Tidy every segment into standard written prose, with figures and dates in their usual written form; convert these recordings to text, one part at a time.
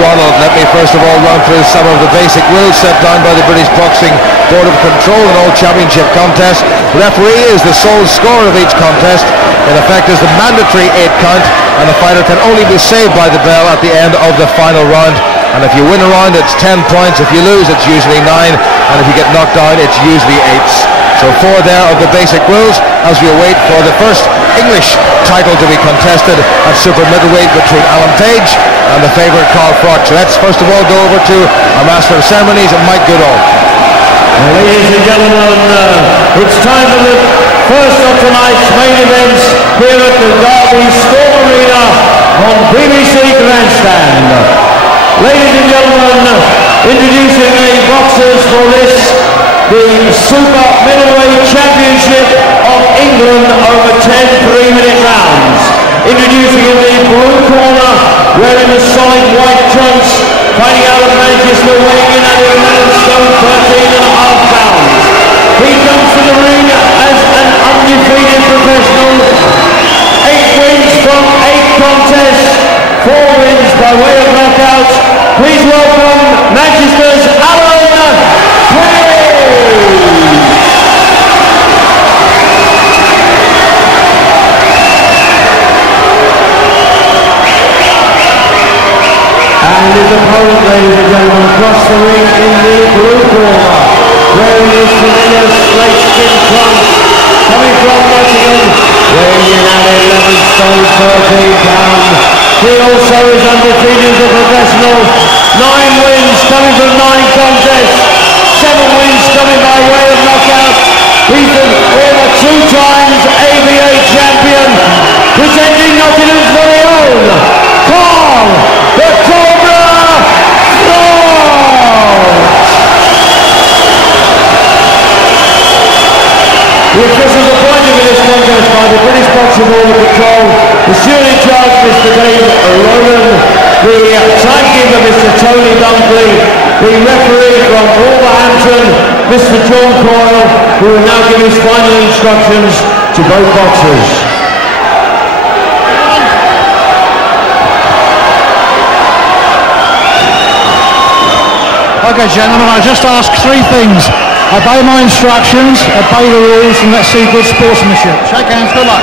Ronald. Let me first of all run through some of the basic rules set down by the British Boxing Board of Control in all championship contests. The referee is the sole scorer of each contest. In effect is the mandatory 8 count, and the fighter can only be saved by the bell at the end of the final round. And if you win a round, it's 10 points. If you lose, it's usually 9. And if you get knocked down, it's usually 8s. So 4 there of the basic rules as we await for the first English title to be contested at super middleweight between Alan Page and the favourite Carl Froch. So let's first of all go over to our Master of Ceremonies, Mike Goodall. Ladies and gentlemen, it's time for the first of tonight's main events here at the Derby Storm Arena on BBC Grandstand. Ladies and gentlemen, introducing the boxers for this, the Super Middleweight Championship of England over 10 3-minute rounds. Introducing in the blue corner, wearing the solid white trunks, fighting out of Manchester, weighing in at 11 stone 13.5 pounds. He comes to the ring as an undefeated professional. 8 wins from 8 contests, 4 wins by way of knockouts. Please welcome Manchester's Alan Page. And his opponent, ladies and gentlemen, across the ring in the blue corner, wearing his familiar straight skin trunks, coming from Nottingham, weighing in at 11 stone 13 pounds. He also is undefeated as a professional. 9 wins coming from 9 contests, 7 wins coming by way of knockout. He's the former 2 times ABA champion, presenting Nottingham's very own Carl the Cobra Froch. The officials appointed for this contest by the British Boxing Board of Control, the steward in charge, Mr. Dave Ronan, the timekeeper, Mr. Tony Dunkley, the referee from Wolverhampton, Mr. John Coyle, who will now give his final instructions to both boxers. Okay, gentlemen, I just ask 3 things. Obey my instructions, obey the rules, and let's see good sportsmanship. Shake hands, good luck.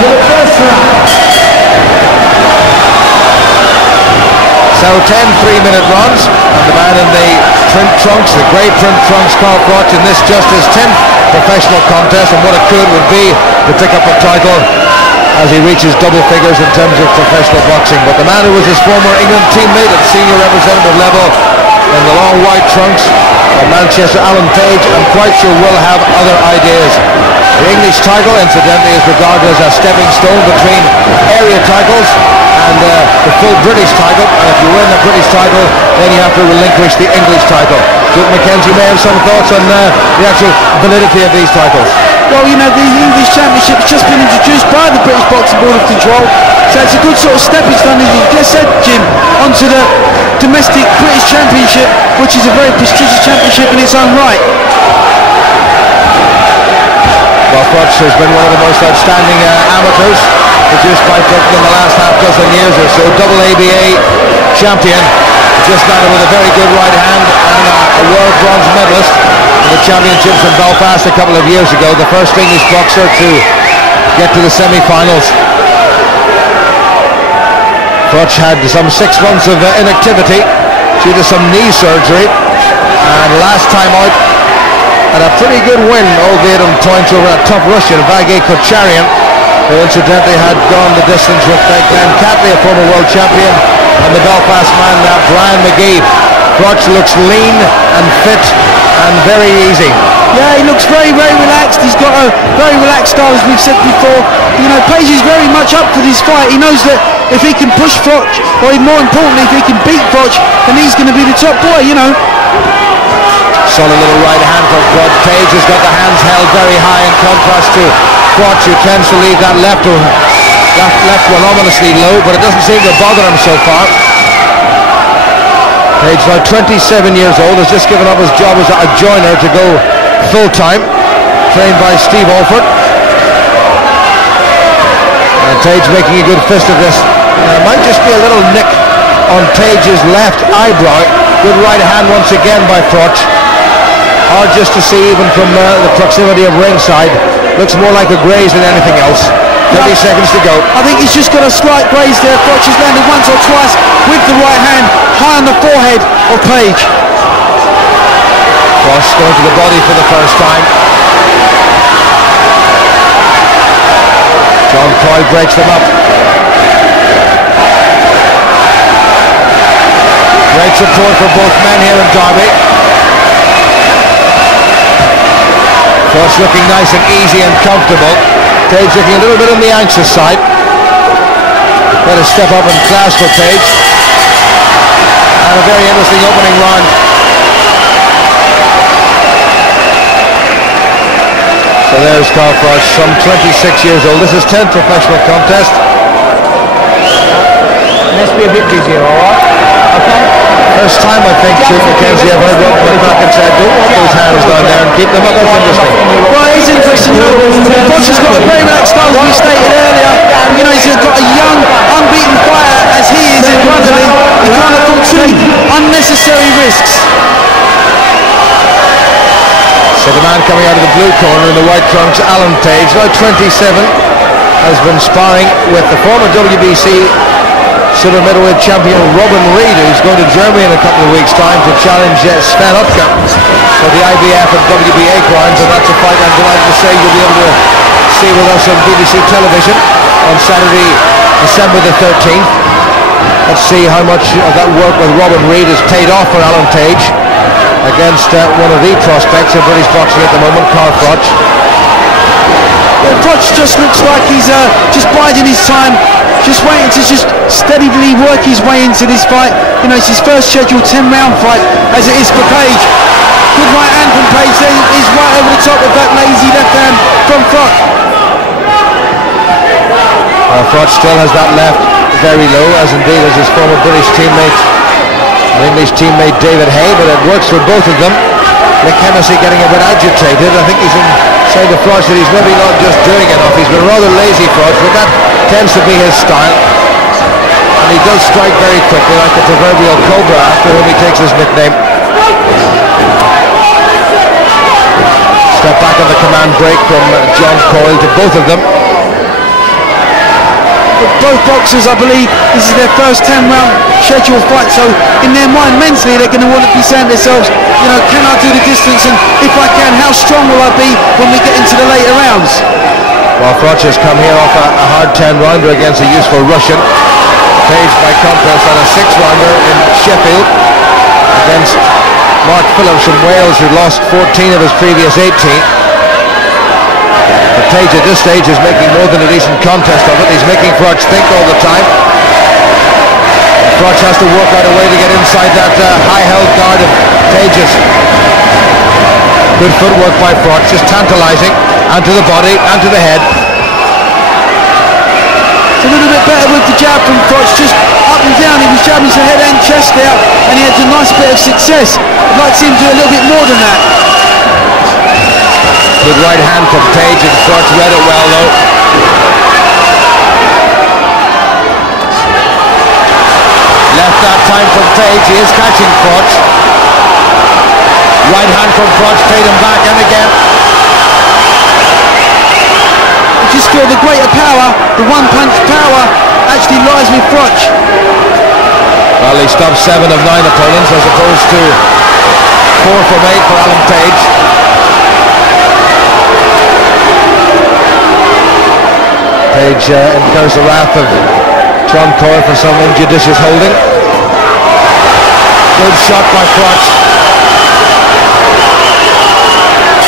To the first round. So 10 3-minute rounds, and the man in the print trunks, the grey print trunks, Carl Froch, in this just his 10th professional contest, and what a coup it would be to pick up a title as he reaches double figures in terms of professional boxing. But the man who was his former England teammate at senior representative level in the long white trunks of Manchester, Alan Page, I'm quite sure will have other ideas. The English title, incidentally, is regarded as a stepping stone between area titles and the full British title, and if you win the British title, then you have to relinquish the English title. Duke Mackenzie may have some thoughts on the actual validity of these titles. Well, you know, the English Championship has just been introduced by the British Boxing Board of Control, so it's a good sort of stepping stone, as you just said, Jim, onto the domestic British Championship, which is a very prestigious championship in its own right. Well, Froch has been one of the most outstanding amateurs produced by Britain in the last half-dozen years or so. Double ABA champion, just landed with a very good right hand, and a world bronze medalist in the championships in Belfast a couple of years ago. The first English boxer to get to the semi-finals. Froch had some 6 months of inactivity due to some knee surgery, and last time out had a pretty good win, albeit on points over a tough Russian, Vagey Kocharian, who incidentally had gone the distance with Glenn Catley, a former world champion, and the Belfast man, Brian McGee. Froch looks lean and fit and very easy. Yeah, he looks very, very relaxed. He's got a very relaxed style, as we've said before. You know, Page is very much up for this fight. He knows that if he can push Froch, or more importantly, if he can beat Froch, then he's going to be the top boy, you know. Solid little right hand from Froch. Page has got the hands held very high, in contrast to Froch, who tends to leave that left one ominously low, but it doesn't seem to bother him so far. Page, now 27 years old, has just given up his job as a joiner to go full-time, trained by Steve Alford. And Tage making a good fist of this. There might just be a little nick on Tage's left eyebrow. Good right hand once again by Froch. Hard just to see even from the proximity of ringside. Looks more like a graze than anything else. 30 seconds to go. I think he's just got a slight graze there. Froch has landed once or twice with the right hand high on the forehead of Page. Froch going to the body for the first time. John Coyle breaks them up. Great support for both men here in Derby. Froch looking nice and easy and comfortable. Tage looking a little bit on the anxious side. Better step up and class for Tage. And a very interesting opening round. So there's Carl Froch, some 26 years old. This is 10th professional contest. Let's be a bit busier, alright? Okay? First time I think Chief Mackenzie I've heard Rob McCracken said, don't walk those hands down there and keep them up. That's interesting. Well, it's interesting. Froch has got a very relaxed style, as we stated earlier. You know, he's got a young, unbeaten fighter as he is in front of him. He can't afford to take unnecessary risks. So the man coming out of the blue corner in the white trunks, Alan Tage, now 27, has been sparring with the former WBC silver middleweight champion Robin Reid, who's going to Germany in a couple of weeks' time to challenge Sven Otka for the IBF and WBA crowns, and that's a fight I'm delighted to say you'll be able to see with us on BBC television on Saturday, December the 13th. Let's see how much of that work with Robin Reid has paid off for Alan Tage against one of the prospects in British boxing at the moment, Carl Froch. Well, Froch just looks like he's just biding his time, just waiting to just steadily work his way into this fight. You know, it's his first scheduled 10-round fight, as it is for Page. Good right hand from Page, there is right over the top of that lazy left hand from Froch. Froch still has that left very low, as indeed as his former British teammate, English teammate David Hay, but it works for both of them. Nick Hennessy getting a bit agitated. I think he's saying to Froch that he's maybe not just doing enough. He's been rather lazy, Froch, but that tends to be his style. And he does strike very quickly, like the proverbial cobra, after whom he takes his nickname. Step back on the command break from John Coyle to both of them. Both boxers, I believe, this is their first 10-round scheduled fight, so in their mind, mentally, they're going to want to be saying to themselves, you know, can I do the distance, and if I can, how strong will I be when we get into the later rounds? Well, Froch has come here off a hard 10-rounder against a useful Russian. Page, by contrast, had a 6-rounder in Sheffield against Mark Phillips from Wales, who lost 14 of his previous 18. But Tage at this stage is making more than a decent contest of it. He's making Froch think all the time. Froch has to work out a way to get inside that high-held guard of Tage's. Good footwork by Froch, just tantalising, and to the body, and to the head. It's a little bit better with the jab from Froch, just up and down. He was jabbing his head and chest there, and he had a nice bit of success. I'd like to see him do a little bit more than that. Good right hand from Tage, and Froch read it well though. Left that time from Tage, he is catching Froch. Right hand from Froch, paid him back, and again. I just feel the greater power, the one-punch power, actually lies with Froch. Well, he stopped 7 of 9 opponents as opposed to 4 from 8 for Alan Tage. Tage incurs the wrath of John Coyle for some injudicious holding. Good shot by Froch.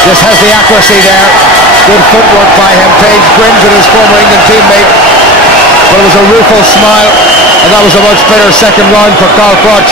Just has the accuracy there. Good footwork by him. Tage grins at his former England teammate, but it was a rueful smile, and that was a much better second round for Carl Froch.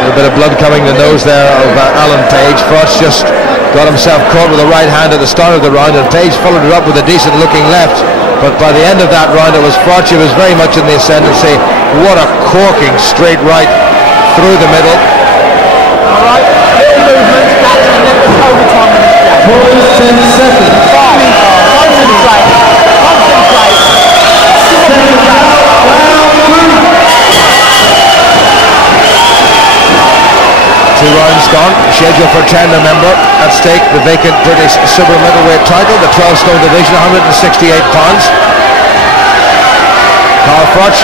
A little bit of blood coming to the nose there of Alan Tage. Froch just got himself caught with the right hand at the start of the round, and Page followed it up with a decent looking left. But by the end of that round, it was Froch who was very much in the ascendancy. What a corking straight right through the middle. All right, little movements, that's and then there's overtime. 10 seconds. Concentrate. Two rounds gone, scheduled for 10, remember. At stake, the vacant British super middleweight title, the 12-stone division, 168 pounds. Carl Froch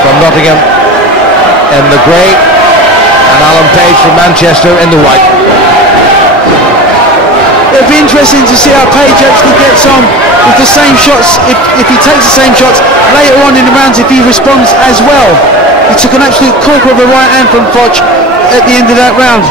from Nottingham in the grey, and Alan Page from Manchester in the white. It'll be interesting to see how Page actually gets on with the same shots, if he takes the same shots later on in the rounds, if he responds as well. He took an absolute corker of a right hand from Froch at the end of that round.